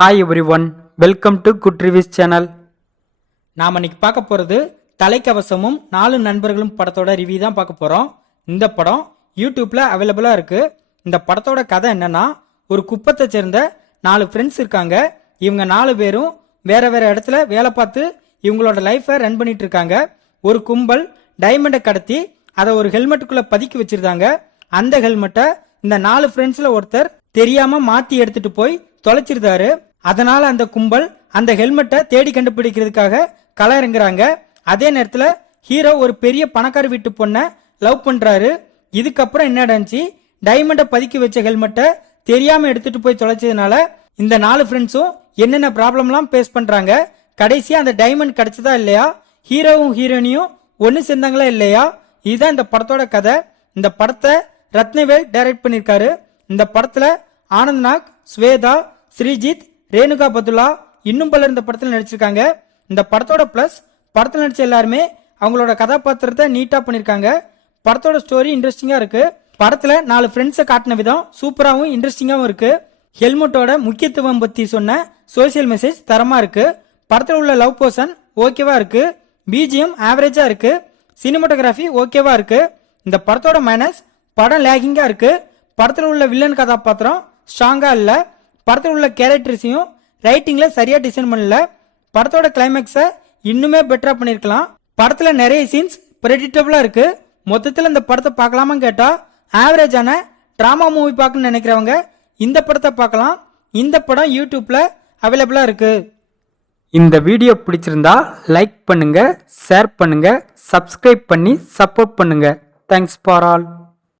Hi everyone welcome to good reviews channel நாம் இன்னைக்கு பார்க்க போகிறது தலைக்கவசமும் நாலு நண்பர்களும் படத்தோட ரிவ்யூ தான் பார்க்க போகிறோம் இந்த படம் யூடியூப்பில் அவைலபிளாக இருக்குது இந்த படத்தோட கதை என்னென்னா ஒரு குப்பத்தை சேர்ந்த நாலு ஃப்ரெண்ட்ஸ் இருக்காங்க. இவங்க நாலு பேரும் வேறு வேறு இடத்துல வேலை பார்த்து இவங்களோட லைஃப்பை ரன் பண்ணிட்டு இருக்காங்க. ஒரு கும்பல் டைமண்டை கடத்தி அதை ஒரு ஹெல்மெட்டுக்குள்ளே பதுக்கி வச்சுருந்தாங்க. அந்த ஹெல்மெட்டை இந்த நாலு ஃப்ரெண்ட்ஸில் ஒருத்தர் தெரியாமல் மாற்றி எடுத்துகிட்டு போய் தொலைச்சிருந்தாரு. அதனால அந்த கும்பல் அந்த ஹெல்மெட்டை தேடி கண்டுபிடிக்கிறதுக்காக கள இறங்குறாங்க. அதே நேரத்துல ஹீரோ ஒரு பெரிய பணக்கார வீட்டு பொண்ணை லவ் பண்றாரு. இதுக்கப்புறம் என்ன நடந்துச்சு? டைமண்டை பதுக்கி வச்ச ஹெல்மெட்டை தெரியாம எடுத்துட்டு போய் தொலைச்சதுனால இந்த நாலு ஃப்ரெண்ட்ஸும் என்னென்ன ப்ராப்ளம்லாம் ஃபேஸ் பண்றாங்க? கடைசியா அந்த டைமண்ட் கிடைச்சதா இல்லையா? ஹீரோவும் ஹீரோனியும் ஒன்னு சேர்ந்தாங்களா இல்லையா? இதுதான் இந்த படத்தோட கதை. இந்த படத்தை ரத்னவேல் டைரக்ட் பண்ணிருக்காரு இந்த படத்துல ஆனந்த்நாக் ஸ்வேதா ஸ்ரீஜித் ரேணுகா பதுலா இன்னும் பலர் இந்த படத்தில் நடிச்சிருக்காங்க. இந்த படத்தோட பிளஸ் படத்தில் நடிச்ச எல்லாருமே அவங்களோட கதாபாத்திரத்தை நீட்டா பண்ணிருக்காங்க. படத்தோட ஸ்டோரி இன்ட்ரெஸ்டிங்கா இருக்கு. படத்துல நாலு ஃப்ரெண்ட்ஸை காட்டின விதம் சூப்பராகவும் இன்ட்ரெஸ்டிங்காகவும் இருக்கு. ஹெல்மெட்டோட முக்கியத்துவம் பத்தி சொன்ன சோசியல் மெசேஜ் தரமா இருக்கு. படத்தில் உள்ள லவ் போர்ஷன் ஓகேவா இருக்கு. பிஜிஎம் ஆவரேஜா இருக்கு. சினிமோட்டோகிராஃபி ஓகேவா இருக்கு. இந்த படத்தோட மைனஸ் படம் லேகிங்கா இருக்கு. படத்தில் உள்ள வில்லன் கதாபாத்திரம் ஸ்ட்ராங்கா இல்லை. படத்தில் உள்ள கேரக்டர்ஸையும் ரைட்டிங்கில் சரியாக டிசைன் பண்ணல. படத்தோட கிளைமேக்ஸை இன்னுமே பெட்டராக பண்ணிருக்கலாம். படத்தில் நிறைய சீன்ஸ் ப்ரெடிக்டபுளாக இருக்குது மொத்தத்தில் இந்த படத்தை பார்க்கலாமான்னு கேட்டால் ஆவரேஜான ட்ராமா மூவி பார்க்கணும்னு நினைக்கிறவங்க இந்த படத்தை பார்க்கலாம். இந்த படம் யூடியூப்பில் அவைலபிளாக இருக்குது இந்த வீடியோ பிடிச்சிருந்தா லைக் பண்ணுங்கள் ஷேர் பண்ணுங்கள் சப்ஸ்கிரைப் பண்ணி சப்போர்ட் பண்ணுங்கள் தேங்க்ஸ் ஃபார் ஆல்